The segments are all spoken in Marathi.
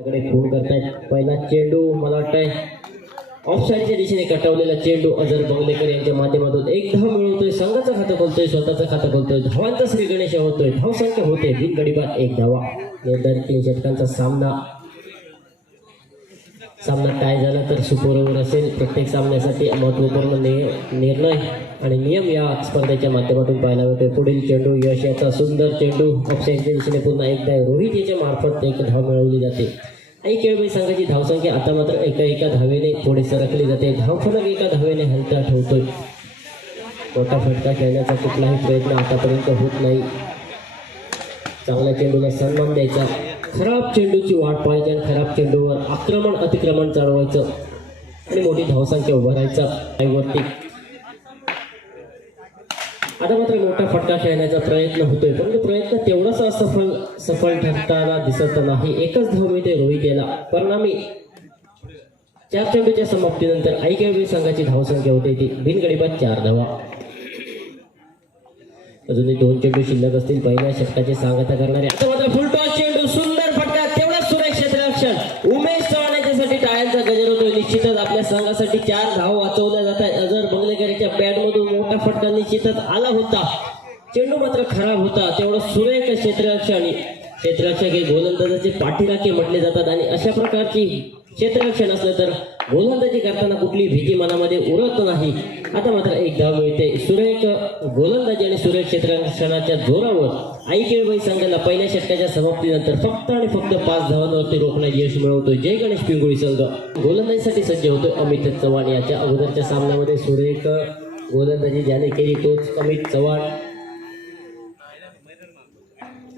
फोन करतायत. पहिला चेंडू मला वाटतंय ऑफसाईडच्या दिशेने कटवलेला चेंडू अजर बंगलेकर यांच्या माध्यमातून एक धाव मिळवतोय, संघाचं खातं खोलतोय, स्वतःचं खातं खोलतोय, धावांचा श्री गणेश होतोय, धाव संख्या होते बिनगडी बाद 1 धावा. निर्धारित 3 षटकांचा सामना टाय झाला तर सुपर ओव्हर असेल. प्रत्येक सामन्यासाठी महत्त्वपूर्ण निर्णय आणि नियम या स्पर्धेच्या माध्यमातून पाहायला मिळतोय. पुढील चेंडू यश याचा सुंदर चेंडू ऑफसाईडच्या दिशेने पुन्हा एकदा रोहित याच्या मार्फत 1 धाव मिळवली जाते. आई केळबाई संघाची धावसंख्या आता मात्र एका धावेने पुढे सरकली जाते. धावफलक 1 धावेने हलका ठेवतोय. मोठा फटका खेळण्याचा कुठलाही प्रयत्न आतापर्यंत होत नाही. चांगल्या चेंडूला सन्मान द्यायचा, खराब चेंडूची वाट पाहायची आणि खराब चेंडूवर आक्रमण अतिक्रमण चालवायचं आणि मोठी धावसंख्या उभारायचा वरती. आता मात्र मोठा फटका खेळण्याचा प्रयत्न होतोय, परंतु प्रयत्न तेवढाच सफल ठरताना दिसत नाही. 1च धाव मिळते रोहित याला. परिणामी 4 चेंडूच्या समाप्तीनंतर आई केळबाई संघाची धावसंख्या होते ती बिनगडी बाद 4 धावा. अजूनही 2 चेंडू शिल्लक असतील. पहिल्या षटकाची सांगता करणारे आता मात्र फुलटॉस चेंडू, सुंदर फटका, तेवढा सुरेख क्षेत्ररक्षण. उमेश चव्हाण याच्यासाठी टाळ्यांचा गजर होतोय. निश्चितच आपल्या संघासाठी 4 धाव वाचवल्या जात आहेत. अजर बंगलेकरच्या बॅटमधून मोठा फटका निश्चितच आला होता. चेंडू मात्र खराब होता. तेवढं सुरेख क्षेत्ररक्षण. क्षेत्ररक्षक हे गोलंदाजाचे पाठीराखे म्हटले जातात आणि अशा प्रकारची क्षेत्ररक्षण असलं तर गोलंदाजी करताना कुठली भीती मनामध्ये उरत नाही. आता मात्र 1 धाव मिळते. सुरेख गोलंदाजी आणि सुरेख क्षेत्ररक्षणाच्या जोरावर आई केळबाई संघाला पहिल्या षटकाच्या समाप्तीनंतर फक्त आणि फक्त 5 धावांवरती रोखण्याचे यश मिळवतोय जय गणेश पिंगुळी संघ. गोलंदाजीसाठी सज्ज होतोय अमित चव्हाण. याच्या अगोदरच्या सामन्यामध्ये सुरेख गोलंदाजी ज्याने केली तोच अमित चव्हाण.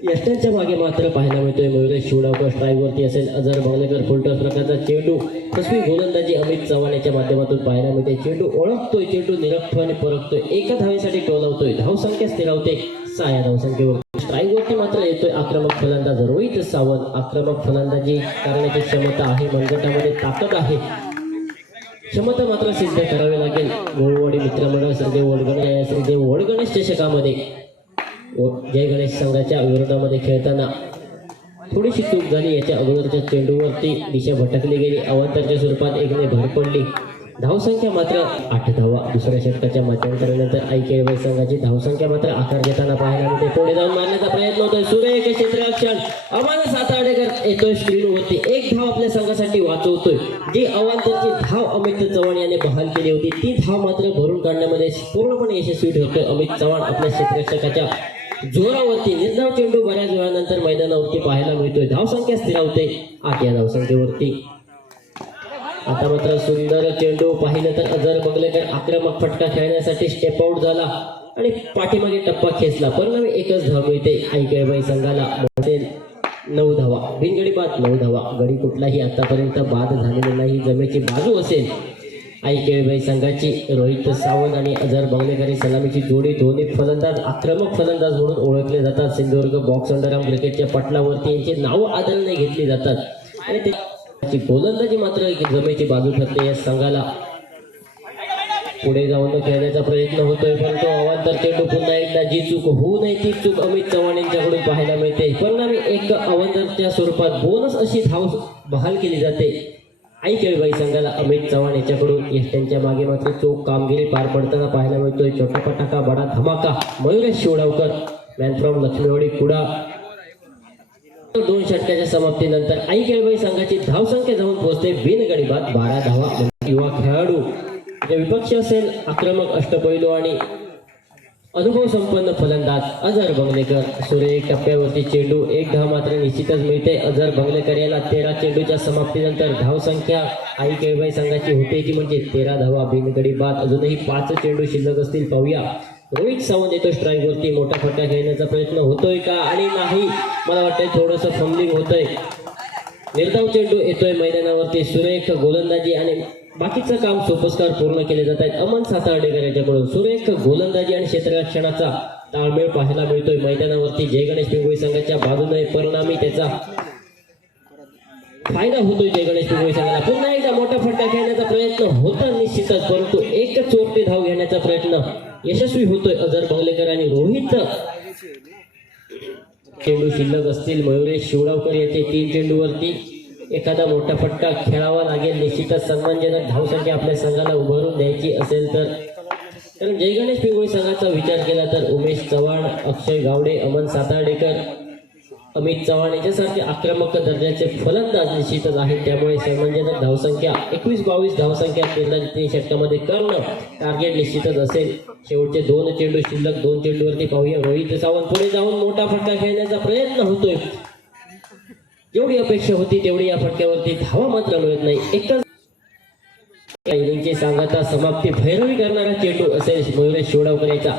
यष्टांच्या मागे मात्र पाहायला मिळतोय मयुरेश शिवडावकर स्ट्राईकवरती असेल. अजर बंगलेकर फुलटॉस प्रकारचा चेंडू, फसवी गोलंदाजी अमित चव्हाण याच्या माध्यमातून पाहायला मिळते. चेंडू ओळखतोय, चेंडू निरखतोय आणि परततोय. 1 धावेसाठी टोलावतोय. धावसंख्या स्थिरावते 6 धावसंख्येवर. स्ट्राईकवरती मात्र येतोय आक्रमक फलंदाज रोहित सावंत. आक्रमक फलंदाजी करण्याची क्षमता आहे, मनगटामध्ये ताकद आहे. क्षमता मात्र सिद्ध करावी लागेल. गोळवाडी मित्रमंडळ श्रीदेव वडगणेश चषकामध्ये जय गणेश संघाच्या विरोधामध्ये खेळताना थोडीशी चूक झाली. याच्या अगोदरच्या चेंडूवरती दिशा भटकली गेली. अवांतरच्या स्वरूपात 1ने भर पडली. धावसंख्या मात्र 8 धावा. दुसऱ्या षटकाच्या मध्यंतरानंतर आई केळबाई संघाची धावसंख्या मात्र आकार घेताना पाहायला मिळते. पुढे जाऊन मारण्याचा प्रयत्न होतोय. सुरेख क्षेत्ररक्षण. अमान साताडेकर येतोय स्क्रीनवरती. 1 धाव आपल्या संघासाठी वाचवतोय. जी अवांतरची धाव अमित चव्हाण याने बहाल केली होती ती धाव मात्र भरून काढण्यामध्ये पूर्णपणे यशस्वी ठरतोय अमित चव्हाण आपल्या क्षेत्ररक्षकाच्या जोरावरती. निर्धाव चेंडू बऱ्याच वेळानंतर मैदानावरती पाहायला मिळतोय. धावसंख्या स्थिरावते 8 या धावसंख्येवरती. आता मात्र सुंदर चेंडू पाहिलं तर अजर बंगलेकर आक्रमक फटका खेळण्यासाठी स्टेप आउट झाला आणि पाठीमागे टप्पा खेचला. परिणामी 1च धाव मिळते आई केळबाई संघाला. 9 धावा. बिनगडी बाद 9 धावा. गडी कुठलाही आतापर्यंत बाद झालेला नाही. जमेची बाजू असेल आई केळबाई संघाची. रोहित सावंत आणि अजर बंगलेकरी सलामीची जोडी. दोन्ही फलंदाज आक्रमक फलंदाज म्हणून ओळखले जातात. सिंधुदुर्ग बॉक्स अंडरआर्म क्रिकेटच्या पटलावरती यांची नावं आदराने घेतली जातात आणि त्याची गोलंदाजी मात्र जमेची बाजू ठरते या संघाला. पुढे जाऊन खेळण्याचा प्रयत्न होतोय, परंतु अवांतर चेंडू पुन्हा एकदा जी चूक होऊ नये ती चूक अमित चव्हाण यांच्याकडून पाहायला मिळते. परिणामी 1 अवांतरच्या स्वरूपात बोनस अशी धाव बहाल केली जाते आई केळबाई संघाला अमित चव्हाण याच्याकडून. यष्टांच्या मागे मात्र चोख कामगिरी पार पडताना पाहायला मिळतोय. छोटा पटाका बडा धमाका मयुरेश शिवडावकर मॅन फ्रॉम लक्ष्मीवाडी कुडा. 2 षटकाच्या समाप्तीनंतर आई केळबाई संघाची धावसंख्या जाऊन पोहोचते बिनगडी बाद 12 धावा. युवा खेळाडू जे विपक्ष असेल आक्रमक अष्टपैलू आणि अनुभव संपन्न फलंदाज अजर बंगलेकर. सुरेख टप्प्यावरती चेंडू. 1 धाव मात्र निश्चितच मिळते अजर बंगलेकर याला. 13 चेंडूच्या समाप्तीनंतर धावसंख्या आई केळबाई संघाची होते ती म्हणजे 13 धावा बिनगडी बाद. अजूनही 5 चेंडू शिल्लक असतील. पाहूया रोहित सावंत येतो स्ट्राईकवरती. मोठा फटका खेळण्याचा प्रयत्न होतोय का आणि नाही. मला वाटतंय थोडंसं फंबलिंग होतंय. निर्धाव चेंडू येतोय मैदानावरती. सुरेख गोलंदाजी आणि बाकीचं काम सोपस्कार पूर्ण केले जात आहेत अमन साताडेकर यांच्याकडून. सुरेख गोलंदाजी आणि क्षेत्ररक्षणाचा ताळमेळ पाहायला मिळतोय मैदानावरती जय गणेश पिंगुळी संघाच्या बाजूने. परिणामी त्याचा फायदा होतोय जय गणेश पिंगुळी संघाला. पुन्हा एकदा मोठा फटका खेळण्याचा प्रयत्न होता निश्चितच, परंतु 1 चोरटी धाव घेण्याचा प्रयत्न यशस्वी होतोय अजर बंगलेकर आणि रोहित. चेंडू शिल्लक असतील. मयुरेश शिवडावकर याचे 3 चेंडूवरती एखादा मोठा फटका खेळावा लागेल. निश्चितच सन्मानजनक धावसंख्या आपल्या संघाला उभारून द्यायची असेल तर कारण जय गणेश पिंगुळी संघाचा विचार केला तर उमेश चव्हाण, अक्षय गावडे, अमन सातार्डेकर, अमित चव्हाण यांच्यासारखे आक्रमक दर्जाचे फलंदाज निश्चितच आहेत. त्यामुळे सन्मानजनक धावसंख्या 21-22 धावसंख्या तीन षटकामध्ये करणं टार्गेट निश्चितच असेल. शेवटचे 2 चेंडू शिल्लक. 2 चेंडूवरती पाहूया रोहित सावंत पुढे जाऊन मोठा फटका खेळण्याचा प्रयत्न होतोय. जेवढी अपेक्षा होती तेवढी या फटक्यावरती धावा मात्र मिळत नाही. एकच इनिंगची सांगता समाप्ती भैरवी करणारा चेंडू असेल मयुरेश शिवडावकर याचा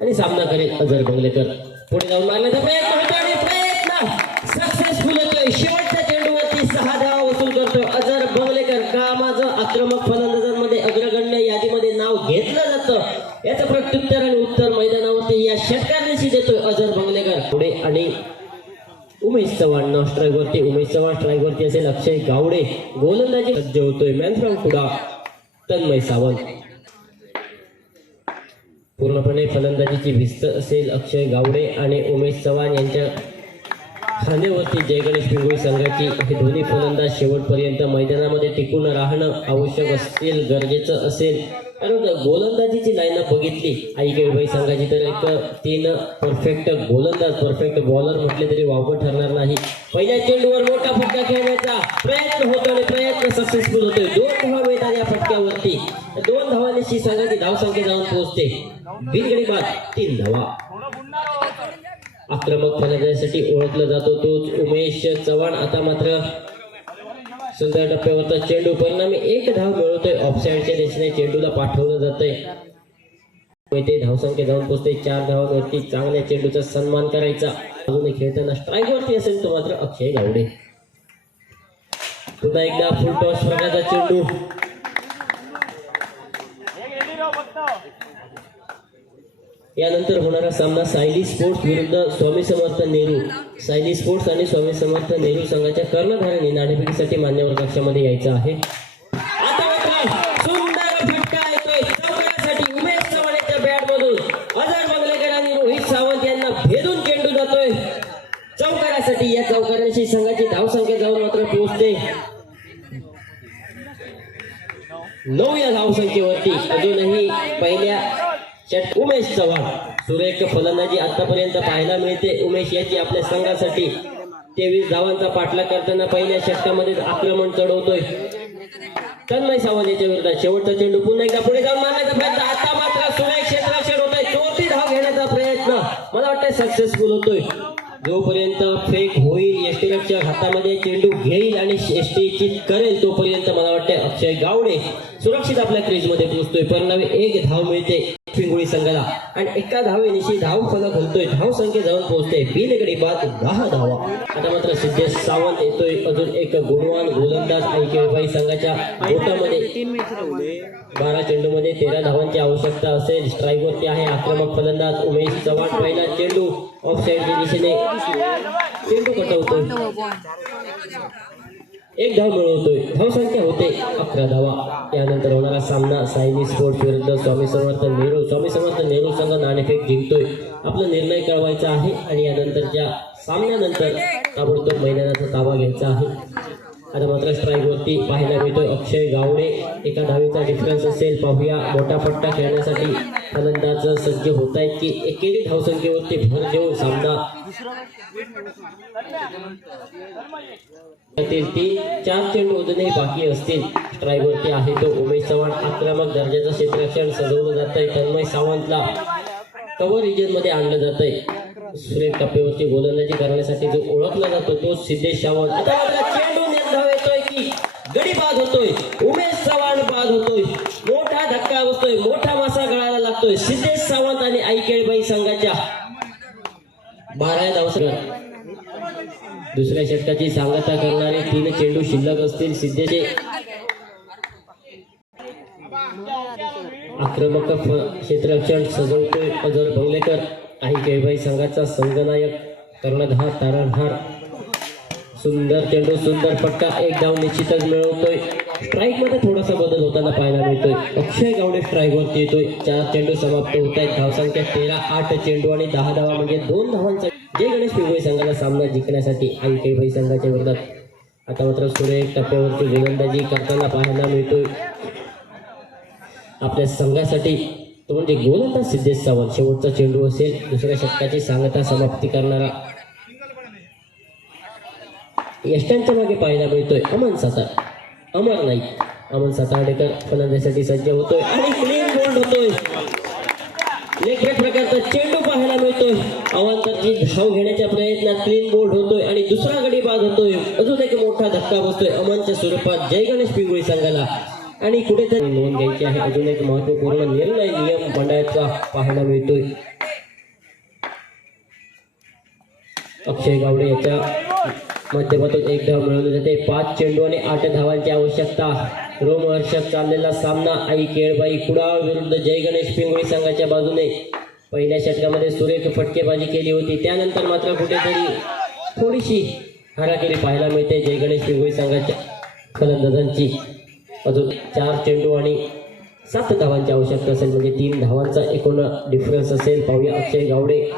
आणि सामना करेल अजर बंगलेकर. पुढे जाऊन मारण्याचा प्रयत्न होतो आणि प्रयत्न सक्सेसफुल होतोय. शेवटच्या चेंडूवरती 6 धावा वसूल करतोय अजर बंगलेकर. कामाचं आक्रमक फलंदाजांमध्ये अग्रगण्य यादीमध्ये नाव घेतलं जातं. याचं प्रत्युत्तर आणि उत्तर मैदानावरती या षटकारांशी देतोय अजर बंगलेकर. पुढे आणि उमेश चव्हाण नॉन स्ट्राईक वरती. उमेश चव्हाण स्ट्राईक वरती असेल. अक्षय गावडे गोलंदाजी सज्ज होतोय. मॅन फ्रॉम पुढा तन्मय सावंत. पूर्णपणे फलंदाजीची भिस्त असेल अक्षय गावडे आणि उमेश चव्हाण यांच्या खांद्यावरती जय गणेश पिंगुळी संघाची. हे दोन्ही फलंदाज शेवटपर्यंत मैदानामध्ये टिकून राहणं आवश्यक असेल, गरजेचं असेल. कारण गोलंदाजीची लाईनअप बघितली आई केळबाई संघाची तर एक 3 परफेक्ट गोलंदाज, परफेक्ट बॉलर म्हटले तरी वावगं ठरणार नाही. पहिल्या चेंडूवर मोठा फटका खेळण्याचा प्रयत्न होतो आणि प्रयत्न सक्सेसफुल होतोय. 2 धावा मिळतात या फटक्यावरती. 2 धावांनी संघाची धावसंख्या जाऊन पोहोचते. बिनगडी बाद 3 धावा. आक्रमक फलंदाजीसाठी ओळखला जातो तोच उमेश चव्हाण. आता मात्र सुंदर टप्प्यावरचा चेंडू परिणामी 1 धाव मिळवतोय. ऑफसाईडच्या दिशेने चेंडूला पाठवलं जातंय. ते धावसंख्या जाऊन पोहोचते 4 धावांवरती. चांगल्या चेंडूचा सन्मान करायचा. अजूनही खेळताना स्ट्राईक वरती असेल तो मात्र अक्षय गावडे. पुन्हा एकदा फुल टॉस प्रकारचा चेंडू. यानंतर होणारा सामना सायली स्पोर्ट्स विरुद्ध स्वामी समर्थ नेहरू. सायली स्पोर्ट्स आणि स्वामी समर्थ नेहरू संघाच्या कर्णधारांनी नाणेफेकीसाठी मान्यवर कक्षामध्ये यायचं आहे. आता मात्र सुंदर फटका येतोय चौकारासाठी उमेश चव्हाणच्या बॅटमधून. अजर बंगलेकर आणि रोहित सावंत यांना भेदून चेंडू जातोय चौकारासाठी. या चौकारांशी संघाची धावसंख्या जाऊन मात्र पोहोचते 9 या धावसंख्येवरती. अजूनही पहिल्या उमेश चव्हाण सुरेख फलंदाजी आतापर्यंत पाहायला मिळते. उमेश याची आपल्या संघासाठी 23 धावांचा पाठलाग करताना पहिल्या षटकामध्ये आक्रमण चढवतोय तन्मय सावंत याच्या विरोधात. शेवटचा चेंडू पुन्हा एकदा पुढे जाऊन मारण्याचा प्रयत्न. आता मात्र सुरेख क्षेत्ररक्षण होतोय. 4थी धाव घेण्याचा प्रयत्न मला वाटतं सक्सेसफुल होतोय. जोपर्यंत फेक होईल, यष्टीरक्षक हातामध्ये चेंडू घेईल आणि यष्टी चित करेल तोपर्यंत मला वाटतं अक्षय गावडे सुरक्षित आपल्या क्रीजमध्ये पोहोचतोय. परिणामी 1 धाव मिळते पिंगुळी संघाला आणि 1 धावेनिशी धाव फलक हलतोय. धाव संख्या जाऊन पोहोचते बिनगडी बाद 10 धावा. आता मात्र सिद्धेश सावंत येतोय. अजून एक गुणवान गोलंदाज आई केळबाई संघाच्या गोटामध्ये. 12 चेंडूमध्ये 13 धावांची आवश्यकता असेल. स्ट्राईक वरती आहे आक्रमक फलंदाज उमेश चव्हाण. पहिला चेंडू ऑफसाईडच्या दिशेने चेंडू कटवतोय. 1 धाव मिळवतोय. धावसंख्या होते 11 धावा. यानंतर होणारा सामना सायली स्पोर्ट्स विरुद्ध स्वामी समर्थ नेहरू. स्वामी समर्थ नेहरू संघ नाणेफेक जिंकतोय. आपला निर्णय कळवायचा आहे आणि यानंतरच्या सामन्यानंतर ताबडतोब मैदानाचा ताबा घ्यायचा आहे. आता मात्र स्ट्राईक वरती पाहायला मिळतोय अक्षय गावडे. 1 धावेचा डिफरन्स असेल. पाहूया मोठा फटका खेळण्यासाठी फलंदाज सज्ज होत आहेत की एकेरी धावसंख्येवरती भर देऊन सामना 3-4 चेंडू अजूनही बाकी असतील. स्ट्राईक वरती आहे तो उमेश चव्हाण. आक्रमक दर्जाचं क्षेत्ररक्षण सजवलं जात आहे. तन्मय सावंतला कव्हर रिजन मध्ये आणलं जात आहे. सुरेख टप्प्यावरची गोलंदाजी करण्यासाठी जो ओळखला जातो तो सिद्धेश सावंत. आता चेंडू निर्धाव येतोय की गडी बाद होतोय. उमेश चव्हाण बाद होतोय. मोठा धक्का बसतोय. मोठा मासा गळायला लागतोय. सिद्धेश सावंत आणि आई केळबाई संघाच्या 12 धावसंख्या. दुसऱ्या षटकाची सांगता करणारे 3 चेंडू शिल्लक असतील. सिद्धेचे आक्रमक क्षेत्ररक्षण सजवतोय अजर बंगलेकर. आई केळबाई संघाचा संघनायक कर्णधार तारणहार. सुंदर चेंडू, सुंदर फटका. 1 धाव निश्चितच मिळवतोय. स्ट्राईक मध्ये थोडासा बदल होताना पाहायला मिळतोय. अक्षय गावडे स्ट्राईक वरती येतोय. 4 चेंडू समाप्त होत आहेत. धावसंख्या 13. 8 चेंडू आणि 10 धावा म्हणजे 2 धावांचा जय गणेश पिंगुळी संघाला सामना जिंकण्यासाठी आई केळबाई संघाच्या विरोधात आता मात्र सुरेख टप्प्यावरती गोलंदाजी करताना पाहायला मिळतोय आपल्या संघासाठी तो म्हणजे गोलंदाज सिद्धेश सावंत. शेवटचा चेंडू असेल दुसऱ्या षटकाची सांगता समाप्ती करणारा. यष्टांच्या मागे पाहायला मिळतोय अमन सातार, अमर नाईक. अमन सातार्डेकर फलंदाजीसाठी सज्ज होतोय आणि क्लीन बोल्ड होतोय. लेगब्रेक प्रकारचा चेंडू पाहायला मिळतोय. अवांतरची धाव घेण्याच्या प्रयत्नात क्लीन बोल्ड होतोय आणि दुसरा गडी बाद होतोय. अजून एक मोठा धक्का बसतोय अमनच्या स्वरूपात जय गणेश पिंगुळी संघाला. आणि कुठेतरी नोंद घ्यायची आहे. अजून एक महत्वपूर्ण निर्णय नियम मंडळाचा पाहायला मिळतोय. अक्षय गावडे याच्या माध्यमातून एक धाव मिळवली जाते. 5 चेंडू आणि 8 धावांची आवश्यकता. रोमहर्षक चाललेला सामना आई केळबाई कुडाळ विरुद्ध जय गणेश पिंगुळी संघाच्या बाजूने. पहिल्या षटकामध्ये सुरेख फटकेबाजी केली होती, त्यानंतर मात्र कुठेतरी थोडीशी हाराकिरी पाहायला मिळते जय गणेश पिंगुळी संघाच्या फलंदाजांची. अजून 4 चेंडू आणि 7 धावांची आवश्यकता असेल, म्हणजे 3 धावांचा एकूण डिफरन्स असेल. पाहूया अक्षय गावडे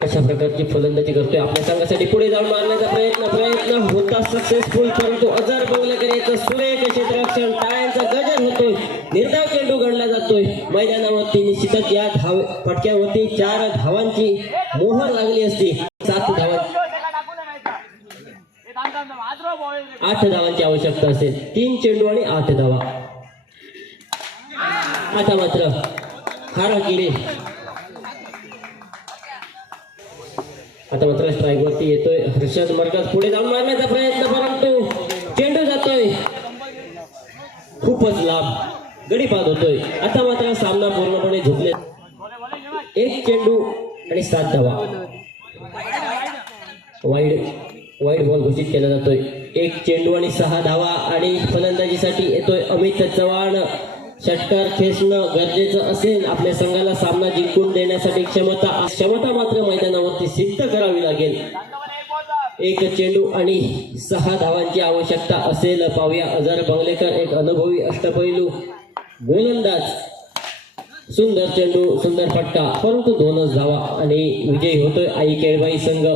कशा प्रकारची फलंदाजी करतोय आपल्या संघासाठी. पुढे जाऊन मारण्याचा प्रयत्न होता सक्सेसफुल, परंतु अजर बंगलेकर याचं सुरेख क्षेत्ररक्षण, टाळ्यांचा गजर होतोय. निर्धाव चेंडू गणला जातोय मैदानावरती. निश्चितच या फटक्यावरती 4 धावांची मोहर लागली असती. 7 धावा 8 धावांची आवश्यकता असेल. 3 चेंडू आणि 8 धावा. आता मात्र हाराकिरी. आता मात्र स्ट्राईक वरती येतोय हर्षद मरकज. पुढे जाऊन मारण्याचा प्रयत्न, परंतु चेंडू जातोय खूपच लांब, गडी बाद होतोय. आता मात्र सामना पूर्णपणे झुकले. 1 चेंडू आणि 7 धावा. वाईड बॉल घोषित केला जातोय. 1 चेंडू आणि 6 धावा आणि फलंदाजीसाठी येतोय अमित चव्हाण. षटकार खेचणं गरजेचं असेल. आपल्या संघाला सामना जिंकून देण्यासाठी क्षमता मात्र मैदानावरती सिद्ध करावी लागेल. 1 चेंडू आणि 6 धावांची आवश्यकता असेल. पाहूया अजर बंगलेकर, एक अनुभवी अष्टपैलू गोलंदाज. सुंदर चेंडू, सुंदर फटका, परंतु 2च धावा आणि विजयी होतोय आई केळबाई संघ.